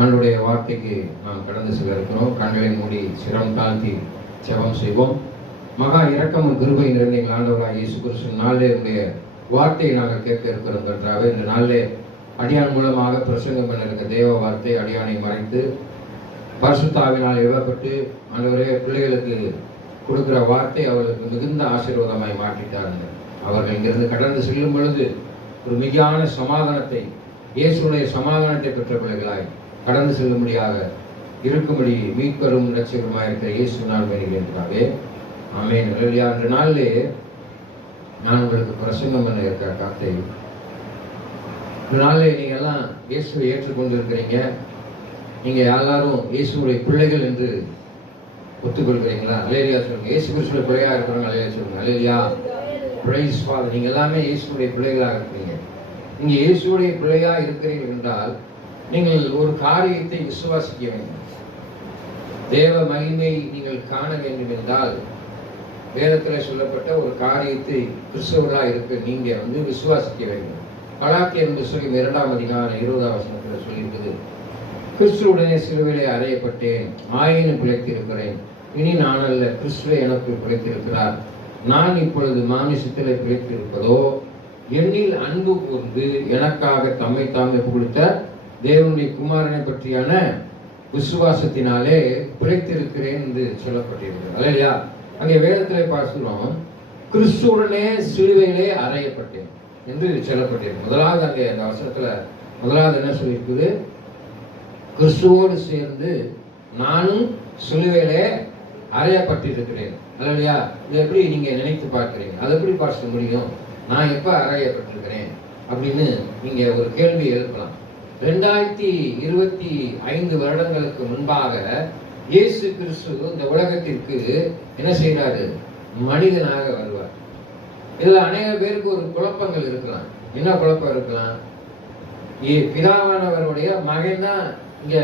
ஆண்டுடைய வார்த்தைக்கு நாம் கடந்து செல்ல இருக்கிறோம். கண்களை மூடி சிரம் தாழ்த்தி ஜெபம் செய்வோம். மகா இரக்கமும் கிருபை நிறைந்த எங்கள் ஆண்டவராக இயேசு கிறிஸ்து நாளிலே உடைய வார்த்தையை நாங்கள் கேட்க இருக்கிறோம் என்றாவே இந்த நாளிலே அடியான் மூலமாக பிரசங்கம் பண்ண இருக்க தேவ வார்த்தை அடியானை மறைத்து பரிசுத்தாவினால் எழுதப்பட்டு ஆண்டவரே பிள்ளைகளுக்கு கொடுக்கிற வார்த்தை அவர்களுக்கு மிகுந்த ஆசீர்வாதமாய் மாற்றிட்டாருங்க. அவர்கள் இங்கிருந்து கடந்து செல்லும் பொழுது ஒரு மிகையான சமாதானத்தை, இயேசுடைய சமாதானத்தை பெற்ற பிள்ளைகளாய் கடந்து செல்லும்படியாக இருக்கும்படி மீட்பெரும் இரட்சகருமாய் இருக்கிற இயேசு நாள் வருகிறேன். ஆமென். அல்லேலூயா. என்ற நாளிலே நான் உங்களுக்கு பிரசங்கம் பண்ண இருக்கிற காத்தை இந்த நாளிலே நீங்க எல்லாம் இயேசுவை ஏற்றுக்கொண்டு இருக்கிறீங்க. நீங்க எல்லாரும் இயேசுடைய பிள்ளைகள் என்று ஒத்துக்கொள்கிறீங்களா? அல்லேலூயா சொல்லுங்க. இயேசு கிறிஸ்துவின் பிள்ளையா இருக்கிறவங்க அல்லேலூயா சொல்லுங்க. அல்லேலூயா. Praise father. நீங்க எல்லாமே இயேசுடைய பிள்ளைகளாக இருக்கிறீங்க. நீங்க இயேசுடைய பிள்ளையா இருக்கிறீர்கள் என்றால் நீங்கள் ஒரு காரியத்தை விசுவாசிக்க வேண்டும். தேவ மகிமை நீங்கள் காண வேண்டும் என்றால் வேதத்தில் சொல்லப்பட்ட ஒரு காரியத்தை கிறிஸ்தவர்களா இருக்க நீங்க விசுவாசிக்க வேண்டும். கலாத்தியர் புத்தகம் 2ஆம் அதிகாரம் 20ஆம் வசனத்தில் சொல்லியிருக்குது, கிறிஸ்துவுடனே சிலுவையிலே அறையப்பட்டேன், ஆயினும் பிழைத்திருக்கிறேன். இனி நான் அல்ல, கிறிஸ்துவே எனக்கு பிழைத்திருக்கிறார். நான் இப்பொழுது மாமிசத்திலே பிழைத்திருப்பதோ என்னில் அன்பு கூர்ந்து எனக்காக தம்மை தாமே கொடுத்த தேவனுடைய குமாரனை பற்றியான விசுவாசத்தினாலே பிழைத்திருக்கிறேன் என்று சொல்லப்பட்டிருக்கிறது. அல்லையா? அங்கே வேதத்திலே பார்க்கிறோம், கிறிஸ்துவுடனே சிலுவையிலே அறையப்பட்டேன் என்று சொல்லப்பட்டிருக்கு. முதலாவது அங்கே அந்த வசனத்துல முதலாவது என்ன சொல்லியிருக்குது? கிறிஸ்துவோடு சேர்ந்து நானும் சிலுவையிலே அறையப்பட்டிருக்கிறேன். அல்லையா? இது எப்படி நீங்க நினைத்து பார்க்கிறீங்க? அது எப்படி பார்க்க முடியும்? நான் எப்ப அறையப்பட்டிருக்கிறேன் அப்படின்னு நீங்க ஒரு கேள்வி எழுப்பலாம். 2025 வருடங்களுக்கு முன்பாக இயேசு கிறிஸ்து இந்த உலகத்திற்கு என்ன செய்யறாரு? மனிதனாக வருவார். இதுல அநேக பேருக்கு ஒரு குழப்பங்கள் இருக்கலாம். என்ன குழப்பம் இருக்கலாம்? பிதாவானவருடைய மகன் தான் இங்க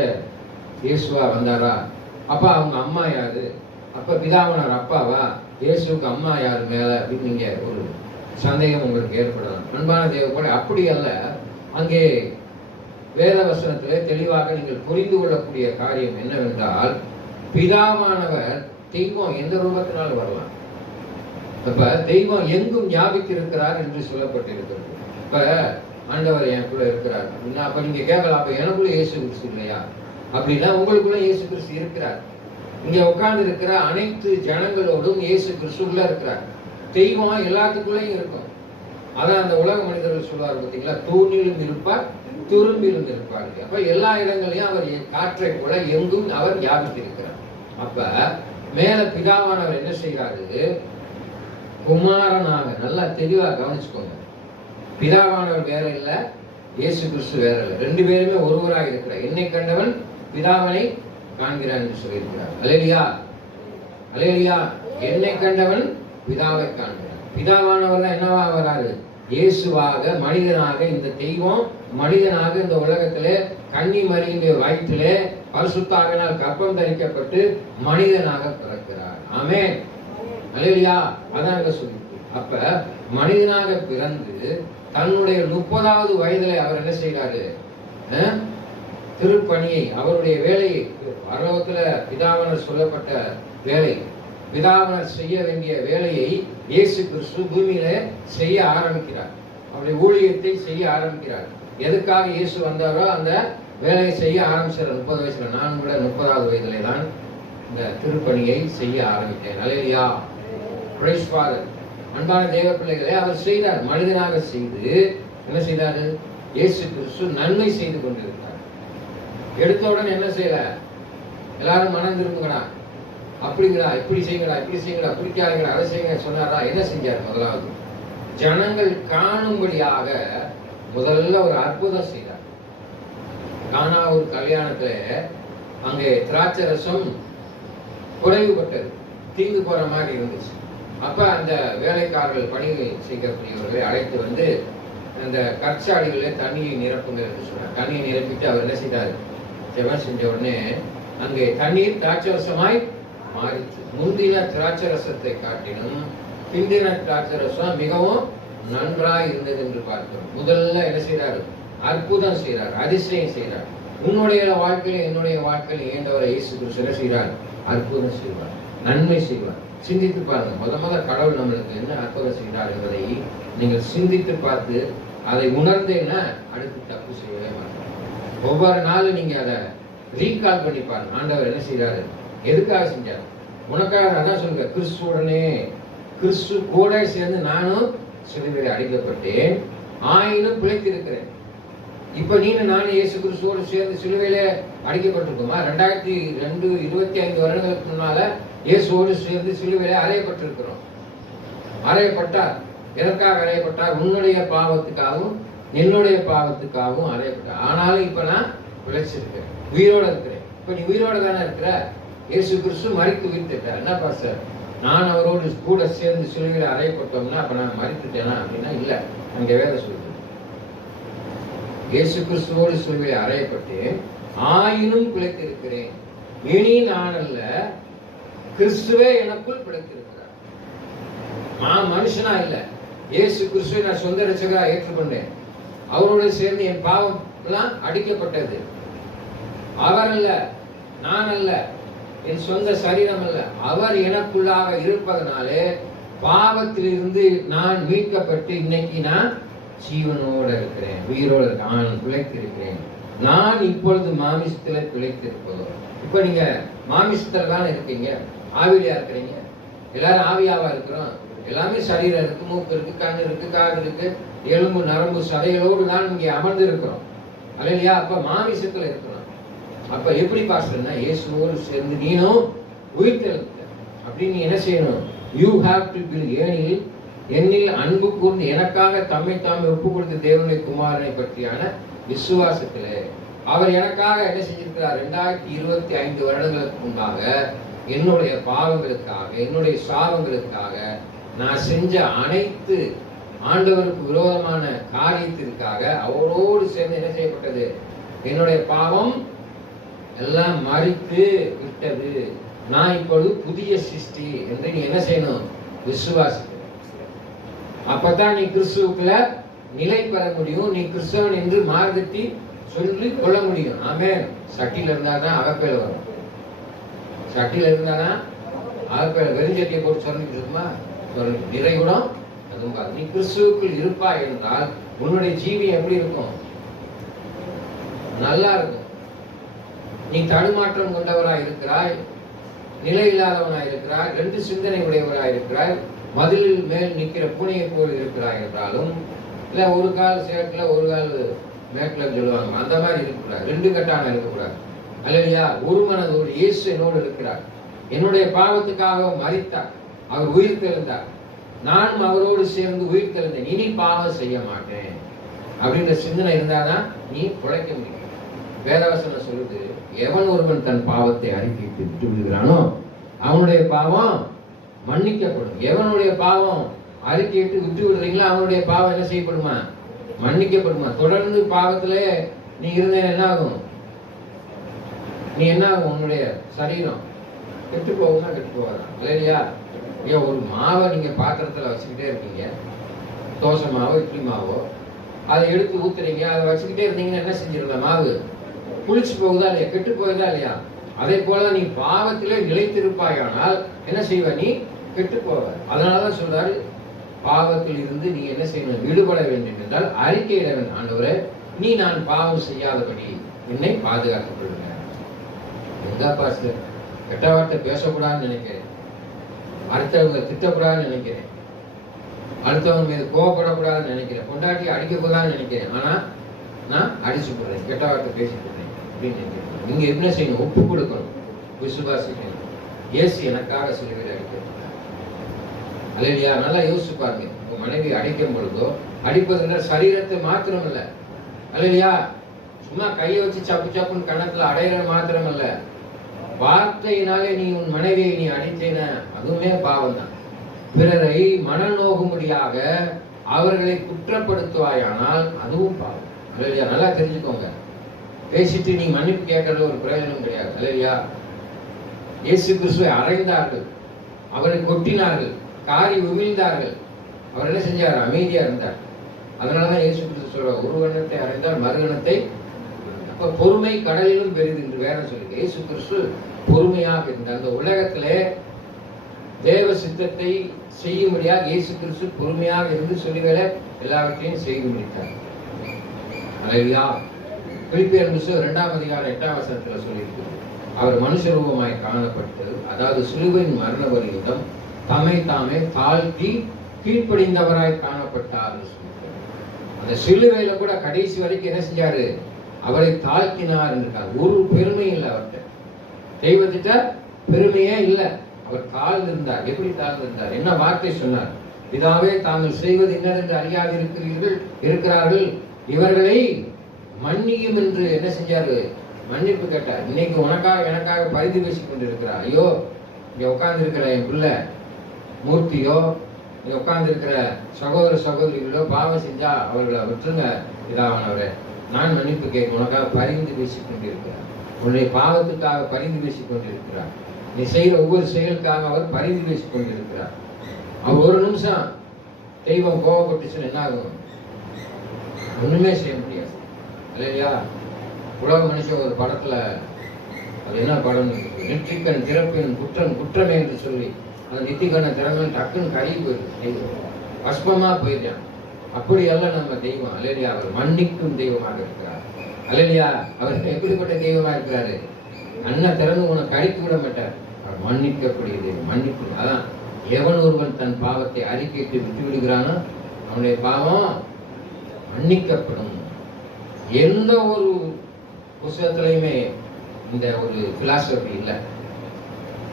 இயேசுவா வந்தாரா? அப்ப அவங்க அம்மா யாரு? அப்ப பிதாவானவர் அப்பாவா? இயேசுக்கு அம்மா யாரு மேல அப்படின்னு நீங்க ஒரு சந்தேகம் உங்களுக்கு ஏற்படலாம். அன்பான தேவ கூட அப்படி அல்ல. அங்கே வேத வசனத்திலே தெளிவாக நீங்கள் புரிந்து கொள்ளக்கூடிய காரியம் என்னவென்றால், பிதாவானவர் தெய்வம் எந்த ரூபத்தினால் வரலாம். இப்ப தெய்வம் எங்கும் ஞாபித்திருக்கிறார் என்று சொல்லப்பட்டிருக்கிறது. இப்ப ஆண்டவர் எனக்குள்ள இருக்கிறார் அப்படின்னா அப்ப நீங்க கேட்கலாம், அப்ப எனக்குள்ள இயேசு கிறிஸ்து இல்லையா? அப்படின்னா உங்களுக்குள்ள இயேசு கிறிஸ்து இருக்கிறார். இங்க உட்கார்ந்து இருக்கிற அனைத்து ஜனங்களோடும் இயேசு கிறிஸ்துக்குள்ள இருக்கிறார். தெய்வம் எல்லாத்துக்குள்ளேயும் இருக்கும். அதான் அந்த உலக மனிதர்கள் சொல்வார் பார்த்தீங்களா, தூணிலும் இருப்பார், துரும்பிலும் இருப்பார். அப்ப எல்லா இடங்களையும் அவர் காற்றை போல எங்கும் அவர் வியாபித்திருக்கிறார். அப்ப மேல பிதாவானவர் என்ன செய்யறாரு? குமாரனாக, நல்லா தெளிவா கவனிச்சுக்கோங்க, பிதாவானவர் வேற இல்ல, இயேசு கிறிஸ்து வேற இல்ல. ரெண்டு பேருமே ஒருவராக இருக்கிறார். என்னை கண்டவன் பிதாவனை காண்கிறான் என்று சொல்லியிருக்கிறார். அல்லேலூயா. அல்லேலூயா. என்னை கண்டவன் பிதாவை காண்கிறான். பிதாவானவர் தான் என்னவா வராரு? இயேசுவாக, மனிதனாக. இந்த தெய்வம் மனிதனாக இந்த உலகத்திலே கன்னி மரியினுடைய வயிற்றிலே பரிசுத்தாவினால் கர்ப்பம் தரிக்கப்பட்டு மனிதனாக பிறக்கிறார். ஆமென். அல்லேலூயா. அதான் அங்க சொல்லி. அப்ப மனிதனாக பிறந்து தன்னுடைய 30வது வயதிலே அவர் என்ன செய்யறாரு? திருப்பணியை, அவருடைய வேலையை, பரலோகத்துல பிதாவினர் சொல்லப்பட்ட வேலை, பிதாவினர் செய்ய வேண்டிய வேலையை இயேசு கிறிஸ்து பூமியில செய்ய ஆரம்பிக்கிறார். அவருடைய ஊழியத்தை செய்ய ஆரம்பிக்கிறார். எதுக்காக இயேசு வந்தாரோ அந்த வேலையை செய்ய ஆரம்பிச்சார். 30 வயசுல. நான் கூட 30வது வயதிலே தான் இந்த திருப்பணியை செய்ய ஆரம்பித்தேன். அல்லேலூயா. Praise father. அன்பான தேவ பிள்ளைகளை அவர் செய்தார். மனிதனாக செய்து என்ன செய்தாரு? இயேசு கிறிஸ்து நன்மை செய்து கொண்டிருக்கிறார். எடுத்த உடனே என்ன செய்யல? எல்லாரும் மனம் திரும்புங்கடா, அப்படிங்கடா, இப்படி செய்யுங்கடா, இப்படி செய்யுங்கடா, பிடிக்காதீங்கடா, அதை செய்யுங்க சொன்னாரா? என்ன செஞ்சார்? முதலாவது ஜனங்கள் காணும்படியாக முதல்ல ஒரு அற்புதம் செய்தார். கானா ஒரு கல்யாணத்துல அங்கே திராட்சை ரசம் குறைவுபட்டது, தீங்கு போற மாதிரி இருந்துச்சு. அப்ப அந்த வேலைக்காரர்கள் பணி செய்யக்கூடியவர்களை அழைத்து வந்து அந்த கற்சாடிகள தண்ணியை நிரப்புங்க என்று சொன்னார். தண்ணியை நிரப்பிட்டு அவர் என்ன செய்தார்? ஜெபம் செஞ்ச உடனே அங்கே தண்ணீர் திராட்சை ரசமாய் மாறிச்சு. முந்தின திராட்சை ரசத்தை காட்டிலும் பிந்தின திராட்சை ரசம் மிகவும் நன்றாய் இருந்தது என்று பார்க்கிறோம். முதல்ல என்ன செய்யறாரு? அற்புதம் செய்யறார், அதிசயம் செய்யறார். உன்னுடைய வாழ்க்கையில என்னுடைய வாழ்க்கையில ஏண்டவரை இயேசு கிறிஸ்து என்ன செய்கிறார்? அற்புதம் செய்வார், நன்மை செய்வார். சிந்தித்து பாருங்க. முத கடவுள் நம்மளுக்கு என்ன அற்புதம் செய்கிறார் என்பதை நீங்கள் சிந்தித்து பார்த்து அதை உணர்ந்தேன்னா அடுத்து தப்பு செய்யவே மாட்டோம். ஒவ்வொரு நாளும் நீங்க அதை ரீகால் பண்ணி பாருங்க. ஆண்டவர் என்ன செய்யறாரு, எதுக்காக செஞ்சார்? உனக்காக. அதான் சொல்லுங்க, கிறிஸ்துவுடனே கிறிஸ்து கூட சேர்ந்து நானும் சிலுவையில் அடைக்கப்பட்டேன், ஆயினும் பிழைத்திருக்கிறேன். இப்ப நீங்க நானும் இயேசு கிறிஸ்துவோடு சேர்ந்து சிலுவையில அடைக்கப்பட்டிருக்கோமா? 25 வருடங்களுக்கு முன்னால இயேசுவோடு சேர்ந்து சிலுவையில அறையப்பட்டிருக்கிறோம். அறையப்பட்டார். எதற்காக அறையப்பட்டார்? உன்னுடைய பாவத்துக்காகவும் என்னுடைய பாவத்துக்காகவும் அறையப்பட்டார். ஆனாலும் இப்ப நான் பிழைச்சிருக்கிறேன், உயிரோட இருக்கிறேன். இப்ப நீ உயிரோட தானே இருக்கிற. இயேசு கிறிஸ்து மரித்து உயிர்த்திட்டார். என்ன பாஸ்டர், நான் அவரோடு கூட சேர்ந்து சிலுவையில அறையப்பட்டோம்னா அப்ப நான் மரித்துட்டேனா அப்படின்னா இல்ல. அங்க வேற சொல்லுது, இயேசு கிறிஸ்துவோடு சிலுவையில அறையப்பட்டு ஆயினும் பிழைத்திருக்கிறேன். இனி நான் அல்ல, கிறிஸ்துவே எனக்குள் பிழைத்திருக்கிறார். நான் மனுஷனா இல்ல, இயேசு கிறிஸ்துவை நான் சொந்த ரட்சகரா ஏற்றுக்கொண்டேன். அவரோடு சேர்ந்து என் பாவம் எல்லாம் அடிக்கப்பட்டது. அவர் அல்ல, நான் அல்ல, என் சொந்த சரீரம் அல்ல, அவர் எனக்குள்ளாக இருப்பதனாலே பாவத்திலிருந்து நான் மீட்கப்பட்டு இன்னைக்கு நான் ஜீவனோட இருக்கிறேன், உயிரோட நான் பிழைத்திருக்கிறேன். நான் இப்பொழுது மாமிசத்துல பிழைத்திருப்பதோ. இப்ப நீங்க மாமிசத்துல தானே இருக்கீங்க, ஆவியா இருக்கிறீங்க. எல்லாரும் ஆவியாவா இருக்கிறோம். எல்லாமே சரீரம் இருக்கு, மூக்கு இருக்கு, கண் இருக்கு, காது இருக்கு, எலும்பு நரம்பு சதைகளோடு தான் இங்கே அமர்ந்து இருக்கிறோம். அல்லையா? அப்ப மாமிசத்துல இருக்கிறோம். அப்ப எப்படி பாஸ்டர்னா, இயேசுவோடு சேர்ந்து நீனும் உயிர்த்தெழுந்த அப்படின்னு என்ன செய்யணும்? You have to believe. என்னில் அன்பு கூர்ந்து எனக்காக தம்மை தாமே ஒப்பு கொடுத்த தேவனுடைய குமாரனை பற்றியான விசுவாசத்திலே அவர் எனக்காக என்ன செஞ்சிருக்கிறார்? 2025 வருடங்களுக்கு முன்பாக என்னுடைய பாவங்களுக்காக, என்னுடைய சாபங்களுக்காக, நான் செஞ்ச அனைத்து ஆண்டவருக்கு விரோதமான காரியத்திற்காக அவரோடு சேர்ந்து என்ன செய்யப்பட்டது? என்னுடைய பாவம் எல்லாம் மறித்து விட்டது. நான் இப்பொழுது புதிய சிருஷ்டி என்று நீ என்ன செய்யணும்? விசுவாசி. அப்பதான் நீ கிறிஸ்துவுக்குள்ள நிலை பெற முடியும். நீ கிறிஸ்தவன் என்று மார்கட்டி சொல்லி கொள்ள முடியும். ஆமென். சட்டியில இருந்தாதான் அகப்பையில வரும். சட்டியில இருந்தாதான் அகப்பையில. வெறுஞ்சட்டியை போட்டு சொல்லிட்டு இருக்குமா? நிறைகுடம் அதுவும் பாரு. நீ கிறிஸ்துவுக்குள் இருப்பாய் என்றால் உன்னுடைய ஜீவியம் எப்படி இருக்கும்? நல்லா இருக்கும். நீ தடுமாற்றம் கொண்டவராய் இருக்கிறாய், நிலை இல்லாதவனாய் இருக்கிறாய், 2 சிந்தனை உடையவராய் இருக்கிறாய், மதிலில் மேல் நிற்கிற பூனையை போல் இருக்கிறாய் என்றாலும், இல்ல ஒரு கால் சேட்டில் ஒரு கால் மேட்ல சொல்லுவாங்க, அந்த மாதிரி இருக்கக்கூடாது. 2 கட்டான இருக்கக்கூடாது. அல்லையா? ஒரு மனதோடு இயேசு என்னோடு இருக்கிறார், என்னுடைய பாவத்துக்காக மரித்தார், அவர் உயிர் தெழுந்தார், நானும் அவரோடு சேர்ந்து உயிர் தெழுந்தேன், இனி பாவம் செய்ய மாட்டேன் அப்படின்ற சிந்தனை இருந்தாதான் நீ பிழைக்க முடியும். வேதவசனம் சொல்லுது, எவன் ஒருவன் தன் பாவத்தை அறிக்கையிட்டு விட்டு விடுகிறானோ அவனுடைய பாவம் மன்னிக்கப்படும். எவனுடைய பாவம் அறிக்கையிட்டு விட்டு விடுறீங்களோ அவனுடைய பாவம் என்ன செய்யப்படுமா? மன்னிக்கப்படுமா? தொடர்ந்து பாவத்திலே நீ இருந்த என்ன ஆகும்? நீ என்ன ஆகும்? உன்னுடைய சரீரம் கெட்டு போகுமா? கெட்டு போகாதான்? இல்லையா? ஏன் ஒரு மாவை நீங்க பாத்திரத்துல வச்சுக்கிட்டே இருக்கீங்க, தோசை மாவோ இட்லி மாவோ, அதை எடுத்து ஊத்துறீங்க, அதை வச்சுக்கிட்டே இருந்தீங்கன்னா என்ன செஞ்சிருந்த மாவு? புளிச்சு போகுதா இல்லையா? கெட்டு போகுதா இல்லையா? அதே போல நீ பாவத்திலே நிலைத்திருப்பாயானால் என்ன செய்வ? நீ கெட்டு போவ. அதனாலதான் சொல்றாரு, பாவத்தில் இருந்து நீ என்ன செய்யணும்? விடுபட வேண்டும் என்றால் அறிக்கையிட வேண்டும். ஆண்டவரே, நீ நான் பாவம் செய்யாதபடி என்னை பாதுகாத்துக் கொள்ளுங்க. எங்க பாஸ்டர் கெட்ட வார்த்தை பேசக்கூடாதுன்னு நினைக்கிறேன், அடுத்தவங்க திட்டக்கூடாதுன்னு நினைக்கிறேன், அடுத்தவங்க மீது கோவப்படக்கூடாதுன்னு நினைக்கிறேன், பொண்டாட்டி அடிக்கக்கூடாதுன்னு நினைக்கிறேன், ஆனா நான் அடிச்சு போடுறேன், கெட்ட வார்த்தை பேசி போடுறேன் அப்படின்னு நினைக்கிறேன். நீங்க என்ன செய்யணும்? ஒப்பு கொடுக்கணும், விசுவாசிக்கணும். இயேசு எனக்காக சிலுவையில் அடிக்கிறார். அல்லையா? நல்லா யோசிச்சு பாருங்க. உங்க மனைவி அடிக்கும் பொழுதோ, அடிப்பதுன்னா சரீரத்தை மாத்திரம் இல்ல, அல்லையா? சும்மா கையை வச்சு சப்பு சப்புன்னு கணத்துல அடையிற மாத்திரம் அல்ல, வார்த்தையினாலே நீ உன் மனைவியை நீ அடித்தேன அதுவுமே பாவம் தான். பிறரை மனநோகும்படியாக அவர்களை குற்றப்படுத்துவாயானால் அதுவும் பாவம். அல்லையா? நல்லா தெரிஞ்சுக்கோங்க. பேசிட்டு நீ மன்னிப்பு கேட்கறது ஒரு பிரயோஜனம் கிடையாது. அல்லையா? இயேசு கிறிஸ்துவை அறைந்தார்கள், அவரை கொட்டினார்கள், காரி உமிழ்ந்தார்கள். அவர் என்ன செஞ்சார்? அமைதியா இருந்தார். அதனாலதான் இயேசு கிறிஸ்து சொல்றார், ஒரு கணத்தை அறைந்தால் மறுகணத்தை. அப்ப பொறுமை கடலிலும் பெரிது என்று வேதம் சொல்லுங்க. இயேசு கிறிஸ்து பொறுமையாக இருந்தார். அந்த உலகத்திலே தேவ சித்தத்தை செய்யும்படியாக இயேசு கிறிஸ்து பொறுமையாக இருந்து சொல்லிவேளை எல்லாவற்றையும் செய்து முடித்தார். அல்லேலூயா. பிலிப்பியர் 2ஆம் அதிகாரம் 8ஆம் வசனத்துல சொல்லியிருக்கு, அவர் மனுஷ ரூபமாய் காணப்பட்டு, அதாவது சிலுவையின் மரண பரியந்தம் தம்மை தாமே தாழ்த்தி கீழ்ப்படிந்தவராய் காணப்பட்டார். அந்த சிலுவையில கூட கடைசி வரைக்கும் என்ன செஞ்சாரு? அவரை தாழ்த்தினார் என்றார். ஒரு பெருமை இல்லை அவர்கிட்ட, தெய்வத்திட்ட பெருமையே இல்லை. அவர் தாழ்ந்திருந்தார். எப்படி தாழ்ந்திருந்தார்? என்ன வார்த்தை சொன்னார்? பிதாவே, தாங்கள் செய்வது என்னவென்று அறியாது இருக்கிறார்கள், இவர்களை மன்னியும் என்று என்ன செஞ்சாரு? மன்னிப்பு கேட்டார். இன்னைக்கு உனக்காக எனக்காக பரிந்து பேசிக் கொண்டிருக்கிறார். ஐயோ, இங்க உட்கார்ந்து இருக்கிற என் பிள்ளை மூர்த்தியோ, இங்க உட்கார்ந்து இருக்கிற சகோதர சகோதரிகளோ பாவம் செஞ்சா அவர்களை விட்டுருங்க இதாவனவரை, நான் மன்னிப்பு கேட்க உனக்காக பரிந்து பேசிக் கொண்டிருக்கிறார். உன்னுடைய பாவத்துக்காக பரிந்து பேசிக் கொண்டிருக்கிறார். நீ செய்கிற ஒவ்வொரு செயலுக்காக அவர் பரிந்து பேசிக் கொண்டிருக்கிறார். அவர் ஒரு நிமிஷம் தெய்வம் கோபப்பட்டுச்சுன்னு என்ன ஆகும்? ஒண்ணுமே செய்ய முடியாது. இல்லையா? உலக மனுஷன் ஒரு படத்துல, அது என்ன படம், நெற்றிக்கண் திறப்பின் குற்றமே என்று சொல்லி அந்த நெத்திக்கண்ண திறமை டக்குன்னு கருகி போயிடுது, பஸ்பமா போயிட்டான். அப்படி அல்ல நம்ம தெய்வம். அல்லையா? அவர் மன்னிக்கும் தெய்வமாக இருக்கிறார். அல்லையா? அவர் எப்படிப்பட்ட தெய்வமா இருக்கிறாரு? அண்ணன் திறந்து உனக்கு கழித்து விட மாட்டார். அவர் மன்னிக்கக்கூடிய தெய்வம். மன்னிப்பு. அதான், எவன் ஒருவன் தன் பாவத்தை அறிக்கையிட்டு விட்டு விடுகிறானோ அவனுடைய பாவம் மன்னிக்கப்படும். எந்த ஒரு புத்தகத்திலையுமே இந்த ஒரு பிலாசபி இல்லை.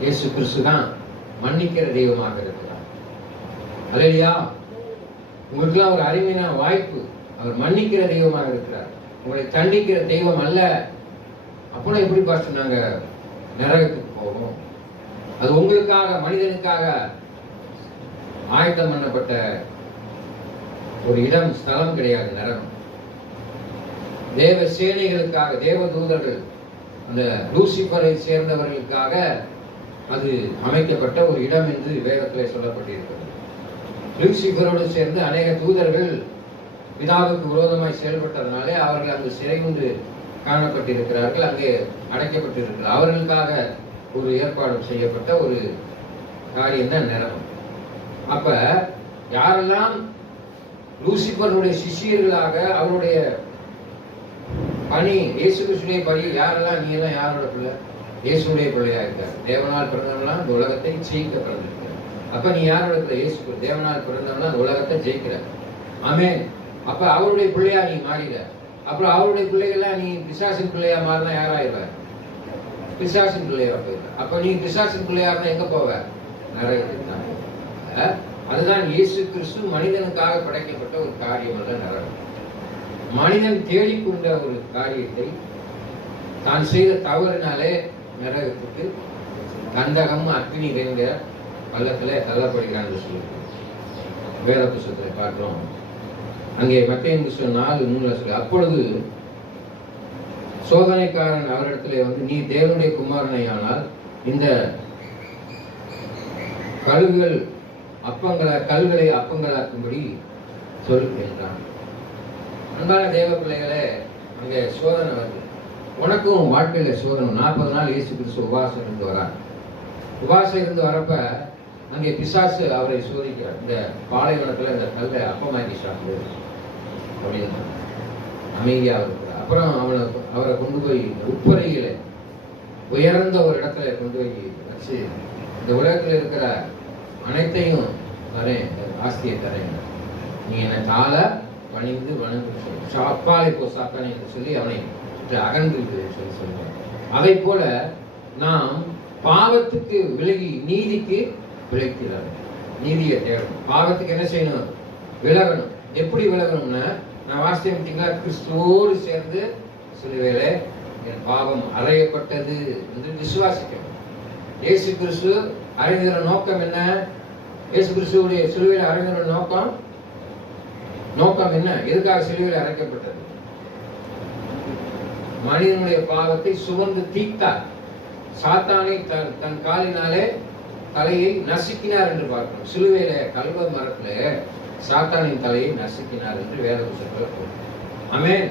இயேசு கிறிஸ்து தான் மன்னிக்கிற தெய்வமாக இருக்கிறார். அல்லேலூயா. உங்களுக்குலாம் ஒரு அருமையான வாய்ப்பு. அவர் மன்னிக்கிற தெய்வமாக இருக்கிறார். உங்களை தண்டிக்கிற தெய்வம் அல்ல. அப்போ எப்படி பார்த்து நாங்க நரகத்துக்கு போவோம்? அது உங்களுக்காக, மனிதனுக்காக ஆயத்தம் பண்ணப்பட்ட ஒரு இடம், ஸ்தலம் கிடையாது நரகம். தேவ சேனைகளுக்காக, தேவ தூதர்கள், அந்த லூசிபரை சேர்ந்தவர்களுக்காக அது அமைக்கப்பட்ட ஒரு இடம் என்று வேதத்திலே சொல்லப்பட்டிருக்கிறது. லூசிபரோடு சேர்ந்து அநேக தூதர்கள் பிதாவுக்கு விரோதமாய் செயல்பட்டதனாலே அவர்கள் அங்கு சிறை கொண்டு காணப்பட்டிருக்கிறார்கள், அங்கே அடைக்கப்பட்டிருக்கிறார். அவர்களுக்காக ஒரு ஏற்பாடு செய்யப்பட்ட ஒரு காரியம் தான் நரகம். அப்ப யாரெல்லாம் லூசிபருடைய சிஷியர்களாக அவருடைய பணி, இயேசு கிறிஸ்துடைய பணி, யாரெல்லாம், நீ எல்லாம் யாரோட பிள்ளை? இயேசுடைய பிள்ளையா இருக்காரு. தேவனால் பிறந்தவனா இந்த உலகத்தை ஜெயிக்க பிறந்திருக்க. அப்ப நீ யாரோட பிள்ளை? இயேசு. தேவனால் பிறந்தவனா இந்த உலகத்தை ஜெயிக்கிற. ஆமென். அப்ப அவருடைய பிள்ளையா நீ மாறிட. அப்புறம் அவருடைய பிள்ளைகள்லாம் நீ பிசாசின் பிள்ளையா மாறினா யாராயிருவ? பிசாசின் பிள்ளையா போயிருவ. அப்ப நீ பிசாசின் பிள்ளையா இருந்தா எங்க போவ? நரகத்துக்கு தான். அதுதான் இயேசு கிறிஸ்து மனிதனுக்காக படைக்கப்பட்ட ஒரு காரியம் அல்ல நரகம். மனிதன் தேடிக்கொண்ட ஒரு காரியத்தை தான் செய்த தவறினாலே நரகத்துக்கு, கந்தகம் அக்னி நிறைந்த பள்ளத்திலே தள்ளப்படுகிறான் என்று சொல்லி வேத புத்தகத்தை பார்க்கிறோம். அங்கே மத்தேயு 4:3 சொல்லி, அப்பொழுது சோதனைக்காரன் அவரிடத்திலே வந்து, நீ தேவனுடைய குமாரனை ஆனால் இந்த கல்களை அப்பங்களாக்கும்படி சொல் என்றான். அன்பான தேவ பிள்ளைகளே, அங்கே சோதனை வருது. உனக்கும் வாழ்க்கையில சோதனை. 40 நாள் இயேசு கிறிஸ்து உபவாசம் இருந்து வரார். உபவாசம் இருந்து வரப்ப அங்கே பிசாசு அவரை சோதிக்கிறார். இந்த பாலைவனத்துல இந்த கல்லை அப்பமாக்கி சாப்பிடு அப்படின்னு அமைதியா இருக்கிறார். அப்புறம் அவரை கொண்டு போய் உப்பரையில உயர்ந்த ஒரு இடத்துல கொண்டு போய் வச்சு, இந்த உலகத்துல இருக்கிற அனைத்தையும் தரேன், ஆஸ்தியை தரேன், நீ என்னை தாழ பணிந்து வணங்கு, அப்பாலை போ சாத்தானே என்று சொல்லி அவனை அகன்று சொல்லி சொல்லுவார். அதை போல நாம் பாவத்துக்கு விலகி நீதிக்கு விலக்கிறார். நீதியை தேடணும். பாவத்துக்கு என்ன செய்யணும்? விலகணும். எப்படி விலகணும்னா, நான் வாசித்தேன் பார்த்தீங்களா, கிறிஸ்துவோடு சேர்ந்து சிலுவையிலே என் பாவம் அறையப்பட்டது என்று விசுவாசிக்கணும். இயேசு கிறிஸ்து அறைகிற நோக்கம் என்ன? இயேசு கிறிஸ்துவுடைய சிலுவையில் அறைகிற நோக்கம் என்ன? எதுக்காக சிலுவையில் அறைக்கப்பட்டது? மனிதனுடைய பாவத்தை சுமந்து தீர்த்தார். சாத்தானை தன் காலினாலே தலையை நசுக்கினார் என்று பார்க்கணும். சிலுவையில கல்வ மரத்துல சாத்தானின் தலையை நசுக்கினார் என்று வேத புத்தகத்தில். ஆமென்.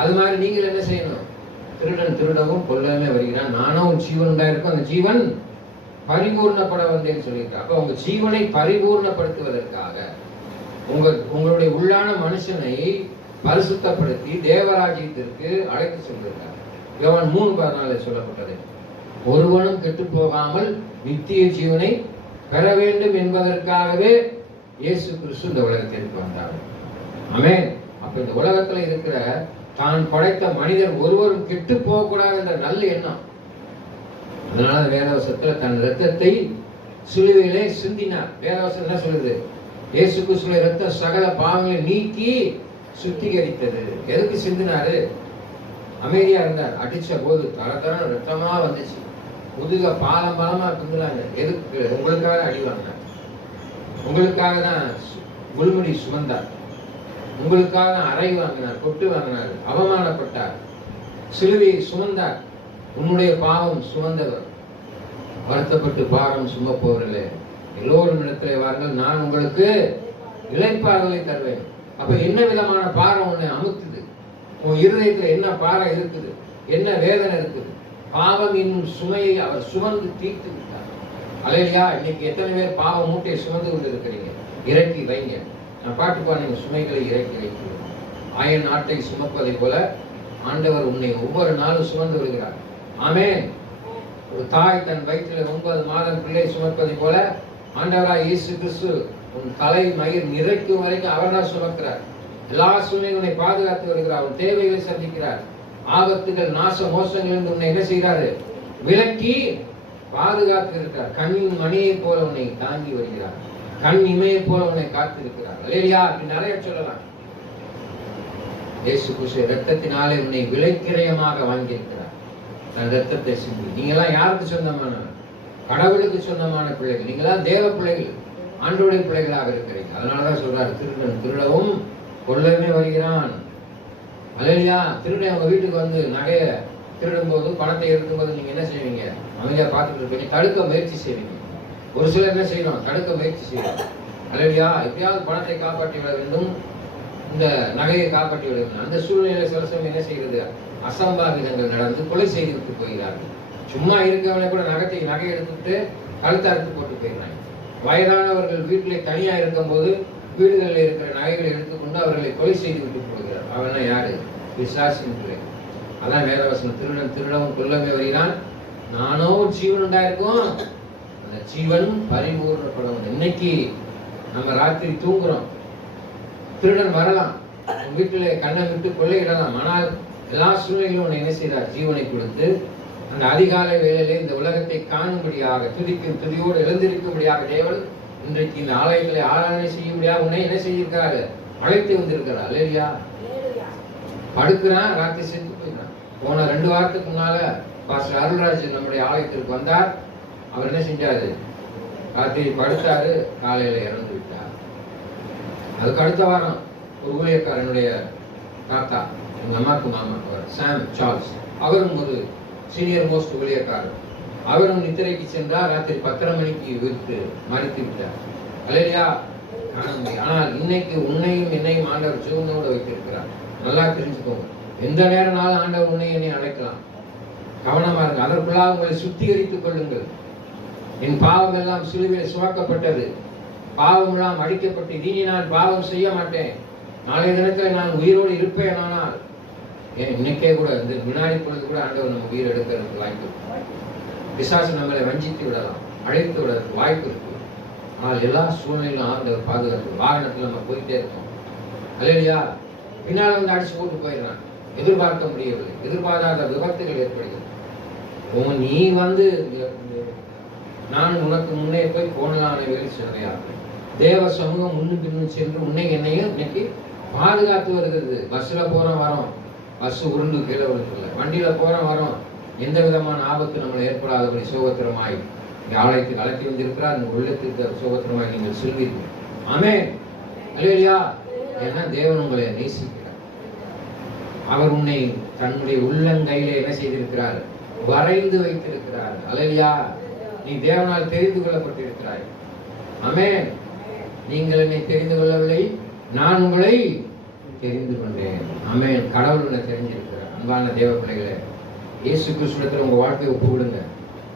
அது மாதிரி நீங்கள் என்ன செய்யணும்? திருடன் திருடவும் கொல்லவே வருகிறான், நானும் ஜீவன் உண்டாயிருக்கும், அந்த ஜீவன் பரிபூர்ணப்பட வந்தேன்னு சொல்லியிருக்காங்க. அப்ப உங்க ஜீவனை பரிபூர்ணப்படுத்துவதற்காக உங்களுடைய உள்ளான மனுஷனை பரிசுத்தப்படுத்தி தேவராஜ்யத்திற்கு அழைத்து சென்றிருக்கார். யோவான் 3:14 சொல்லப்பட்டது, ஒருவனும் கெட்டு போகாமல் நித்திய ஜீவனை பெற வேண்டும் என்பதற்காகவே இயேசு கிறிஸ்து இந்த உலகத்திற்கு வந்தார். ஆமென். அப்ப இந்த உலகத்துல இருக்கிற தான் படைத்த மனிதர் ஒருவரும் கெட்டு போகக்கூடாது என்ற நல்ல எண்ணம். அதனால வேதவசத்துல தன் இரத்தத்தை சிலுவையிலே சிந்தினார். வேதவசம் என்ன சொல்லுது? இயேசு கிறிஸ்துவின் இரத்தம் சகல பாவங்களை நீக்கி சுத்திகரித்தது. எதுக்கு சிந்தினாரு? அமைதியா இருந்தார். அடிச்ச போது தர ரத்தமா வந்துச்சு, முதுக பாலமா துங்குறாங்க. எதுக்கு? உங்களுக்காக அடி வாங்கினார், உங்களுக்காக தான் முள்முடி சுமந்தார், உங்களுக்காக தான் அறை வாங்கினார், கொட்டு வாங்கினார், அவமானப்பட்டார், சிலுவையை சுமந்தார். உன்னுடைய பாவம் சுமந்தவர். வருத்தப்பட்டு பாரம் சுமப்பவர்களே எல்லோரும் இடத்திலே வாருங்கள், நான் உங்களுக்கு இளைப்பாறுதலை தருவேன். அப்ப என்ன விதமான பாரம் உன்னை அமுத்துது? உன் இருதயத்துல என்ன பாரம் இருக்குது? என்ன வேதனை இருக்குது? பாவம் என்னும் சுமையை அவர் சுமந்து தீர்த்து விட்டார். அல்லேலூயா. இன்னைக்கு எத்தனை பேர் பாவ மூட்டையை சுமந்து கொண்டு இருக்கிறீங்க? இறக்கி வைங்க. நான் பாட்டுப்பா, நீங்க சுமைகளை இறக்கி வைக்கிறோம். ஆயன் நாட்டை சுமப்பதை போல ஆண்டவர் உன்னை ஒவ்வொரு நாளும் சுமந்து வருகிறார். ஆமென். ஒரு தாய் தன் வயிற்றில் 9 மாதம் பிள்ளை சுமப்பதை போல ஆண்டவராய் இயேசு கிறிஸ்து உன் தலை மயிர் நிறைக்கும் வரைக்கும் அவர் தான் சுமக்கிறார். எல்லா சூழ்நிலையும் உன்னை பாதுகாத்து வருகிறார். உன் தேவைகளை சந்திக்கிறார். ஆபத்துகள் நாச மோசங்களிலிருந்து உன்னை என்ன செய்கிறாரு? விலக்கி பாதுகாத்து இருக்கிறார். கண்ணின் மணியை போல உன்னை தாங்கி வருகிறார். கண் இமையை போல உன்னை காத்திருக்கிறார். அல்லேலூயா. அப்படி நிறைய சொல்லலாம். இயேசு கிறிஸ்து இரத்தத்தினாலே உன்னை விலைக்கிரயமாக வாங்கியிருக்கிறார். தன் இரத்தத்தை சிந்தி. நீங்களாம் யாருக்கு சொந்தமான? கடவுளுக்கு சொந்தமான பிள்ளைகள். நீங்களாம் தேவ பிள்ளைகள், ஆண்டவருடைய பிள்ளைகளாக இருக்கிறீங்க. அதனாலதான் சொல்றாரு, திருடன் திருடவும் கொல்லவே வருகிறான். அல்லேலூயா. திருடன் உங்க வீட்டுக்கு வந்து நகையை திருடும் போது, பணத்தை எடுக்கும் போது நீங்க என்ன செய்வீங்க? அமைதியா பார்த்துட்டு இருப்பீங்க, தடுக்க முயற்சி செய்வீங்க. ஒரு சிலர் என்ன செய்யணும்? தடுக்க முயற்சி செய்யணும். அல்லேலூயா. எப்படியாவது பணத்தை காப்பாற்றி விட வேண்டும், இந்த நகையை காப்பாற்றி விட வேண்டும். அந்த சூழ்நிலை சில சமயம் என்ன செய்கிறது? அசம்பாவிதங்கள் நடந்து கொலை செய்து விட்டு போகிறார்கள். சும்மா இருக்கவனை கூட நகை எடுத்துட்டு கழுத்தை அறுத்து போட்டு போயிடுறாங்க. வயதானவர்கள் வீட்டிலே தனியா இருக்கும் போது வீடுகளில் இருக்கிற நகைகளை எடுத்துக்கொண்டு அவர்களை கொலை செய்து விட்டு போகிறார். அவனா யாரு? பிசாசின் பிள்ளை. அதான் வேதவசனம், திருடன் திருடவும் கொல்லவே வருகிறான், நானோ ஜீவன் உண்டாயிருக்கும், அந்த ஜீவன் பரிபூர்ணப்படும். இன்னைக்கு நம்ம ராத்திரி தூங்குறோம், திருடன் வரலாம், வீட்டிலே கண்ணை விட்டு கொள்ளையிடலாம். ஆனால் எல்லா சூழ்நிலைகளும் உன்னை என்ன செய்கிறார்? ஜீவனை கொடுத்து அந்த அதிகாலை வேளையிலே இந்த உலகத்தை காணும்படியாக, துதிக்கும் துதியோடு எழுந்திருக்கும்படியாக தேவன் இன்றைக்கு இந்த ஆலயங்களை ஆராதனை செய்யும்படியாக உன்னை என்ன செய்திருக்கிறாரு? அழைத்து வந்திருக்கிறார். அல்லேலூயா. படுக்கிறான், ராத்திரி செத்து போயிட்டான். போன 2 வாரத்துக்கு முன்னால பாஸ்டர் அருள்ராஜ் நம்முடைய ஆலயத்திற்கு வந்தார். அவர் என்ன செஞ்சாரு? ராத்திரி படுத்தாரு, காலையில இறந்து விட்டார். அதுக்கு அடுத்த வாரம் ஒரு ஊழியக்காரனுடைய தாத்தா, எங்க அம்மாக்கு மாமா, அவர் சாம் சார்ல்ஸ், அவரும் ஒரு சீனியர் மோஸ்ட் ஊழியக்காரர். அவரும் நித்திரைக்கு சென்றார். ராத்திரி 10:30 மணிக்கு விட்டு மறித்து விட்டார். அல்லேலூயா. ஆனால் இன்னைக்கு உன்னையும் என்னையும் ஆண்டவர் ஜீவனோடு வைத்திருக்கிறார். நல்லா தெரிஞ்சுக்கோங்க. எந்த நேரம்னாலும் ஆண்டவர் உன்னை என்னை அழைக்கலாம். கவனமா இருங்க. அதற்குள்ளாக உங்களை சுத்திகரித்துக் கொள்ளுங்கள். என் பாவம் எல்லாம் சிலுவையில் சுமக்கப்பட்டது, பாவம் எல்லாம் அடிக்கப்பட்டு இனி நான் பாவம் செய்ய மாட்டேன். நாளைய தினத்தில் நான் உயிரோடு இருப்பேன். ஆனால் இன்னைக்கே கூட இந்த வினாடி பொழுது கூட ஆண்டவர் நம்ம உயிர் எடுக்கிறதுக்கு வாய்ப்பு இருக்கு. பிசாசு நம்மளை வஞ்சித்து விடலாம், அழைத்து விடறதுக்கு வாய்ப்பு இருக்கு. ஆனால் எல்லா சூழ்நிலையிலும் ஆண்டவர் பாதுகாப்பு. வாகனத்தில் நம்ம போயிட்டே இருக்கோம். அல்லேலூயா. பின்னால் வந்து அடிச்சு போட்டு போயிடலாம். எதிர்பார்க்க முடியவில்லை, எதிர்பாராத விபத்துகள் ஏற்படுகிறது. நீ வந்து நான் உனக்கு முன்னே போய் போனலான வெளிச்சனையா தேவ சமூகம் முன்னும் பின்னும் சென்று உன்னை என்னையும் இன்னைக்கு பாதுகாத்து வருகிறது. பஸ்ல போறோம் வரோம், பஸ் உருண்டு கீழே விழுந்துல, வண்டியில போறோம் வரோம், எந்த விதமான ஆபத்து நம்மளை ஏற்படாதபடி சுகத்திரமாய் ஆலயத்துக்கு அழைத்து வந்திருக்கிறார். அந்த உள்ளத்திற்கு சுகத்திரமாய் நீங்கள் செல்வீர்கள். ஆமென். அல்லேலூயா. ஏன்னா தேவன் உங்களை நேசிக்கிறார். அவர் உன்னை தன்னுடைய உள்ளங்கையிலே என்ன செய்திருக்கிறார்? வரைந்து வைத்திருக்கிறார். அல்லேலூயா. நீ தேவனால் தெரிந்து தெரிந்து கொண்டேன். ஆமென். கடவுள் உன்னை தெரிஞ்சிருக்கிறார். அன்பான தேவ பிள்ளைகளே, இயேசு கிறிஸ்துவிடத்தில் உங்க வாழ்க்கையை ஒப்பு விடுங்க.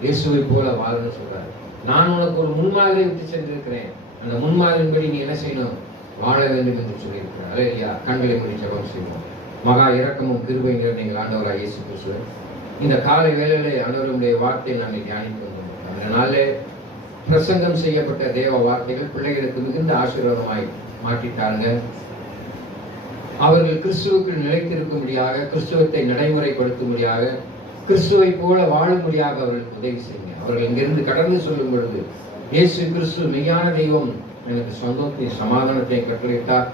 இயேசுவை போல வாழணும்னு சொல்றாரு. நான் உனக்கு ஒரு முன்மாதிரியை விட்டு சென்றிருக்கிறேன், அந்த முன்மாதிரியின்படி நீ என்ன செய்யணும், வாழ வேண்டும் என்று சொல்லியிருக்கிறார். அல்லேலூயா. கண்களை மூடி ஜெபம் செய்வோம். மகா இரக்கமும் கிருபையும் நிறைந்த எங்கள் ஆண்டவராகிய இயேசு கிறிஸ்துவே, இந்த காலை வேளையிலே ஆண்டவருடைய வார்த்தையை நாங்கள் தியானித்து வந்தோம். அந்த நாளே பிரசங்கம் செய்யப்பட்ட தேவ வார்த்தைகள் பிள்ளைகளுக்கு மிகுந்த ஆசீர்வாதமாய் மாற்றிட்டாங்க. அவர்கள் கிறிஸ்துவுக்குள் நிலைத்திருக்கும்படியாக, கிறிஸ்துவத்தை நடைமுறைப்படுத்தும்படியாக, கிறிஸ்துவை போல வாழும்படியாக அவர்களுக்கு உதவி செய்யுங்க. அவர்கள் இங்கிருந்து கடந்து சொல்லும் பொழுது, இயேசு கிறிஸ்து மெய்யான தெய்வம், எனக்கு சொந்தத்தையும் சமாதானத்தையும் கட்டளையிட்டார்,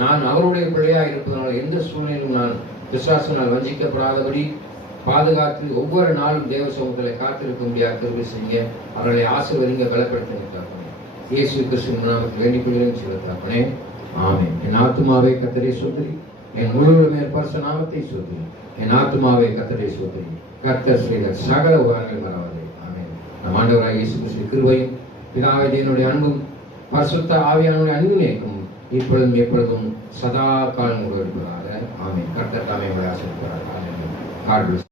நான் அவருடைய பிள்ளையாக இருப்பதனால் எந்த சூழ்நிலையும் நான் பிசாசினால் வஞ்சிக்கப்படாதபடி பாதுகாத்து ஒவ்வொரு நாளும் தேவ சமூகத்தில் காத்திருக்க முடியாது கிருபை செய்யுங்க. அவர்களை ஆசீர்வதிங்க, பலப்படுத்துங்க. இயேசு கிறிஸ்துவின் நாமத்தில் வேண்டிக் கொள்கிறேன் சிவத்தாப்பனே. ஆமென். என் ஆத்துமாவே கர்த்தரை ஸ்தோத்திரி, என் முழுவதுமே பரிசுத்த நாமத்தை ஸ்தோத்திரி. என் ஆத்துமாவே கர்த்தரை ஸ்தோத்திரி, கர்த்தர் செய்த சகல உபகாரங்கள் மறவாதே. ஆமென். நம் ஆண்டவராகிய இயேசு கிறிஸ்துவின் கிருபையும் பிதாவே தேவனுடைய அன்பும் பரிசுத்த ஆவியானவருடைய அன்பும் நேசமும் இப்பொழுதும் எப்பொழுதும் சதா காலம் இருப்பதாக. ஆமென். கர்த்தர் தாமே உங்களை ஆசீர்வதிப்பாராக. ஆமென். God bless.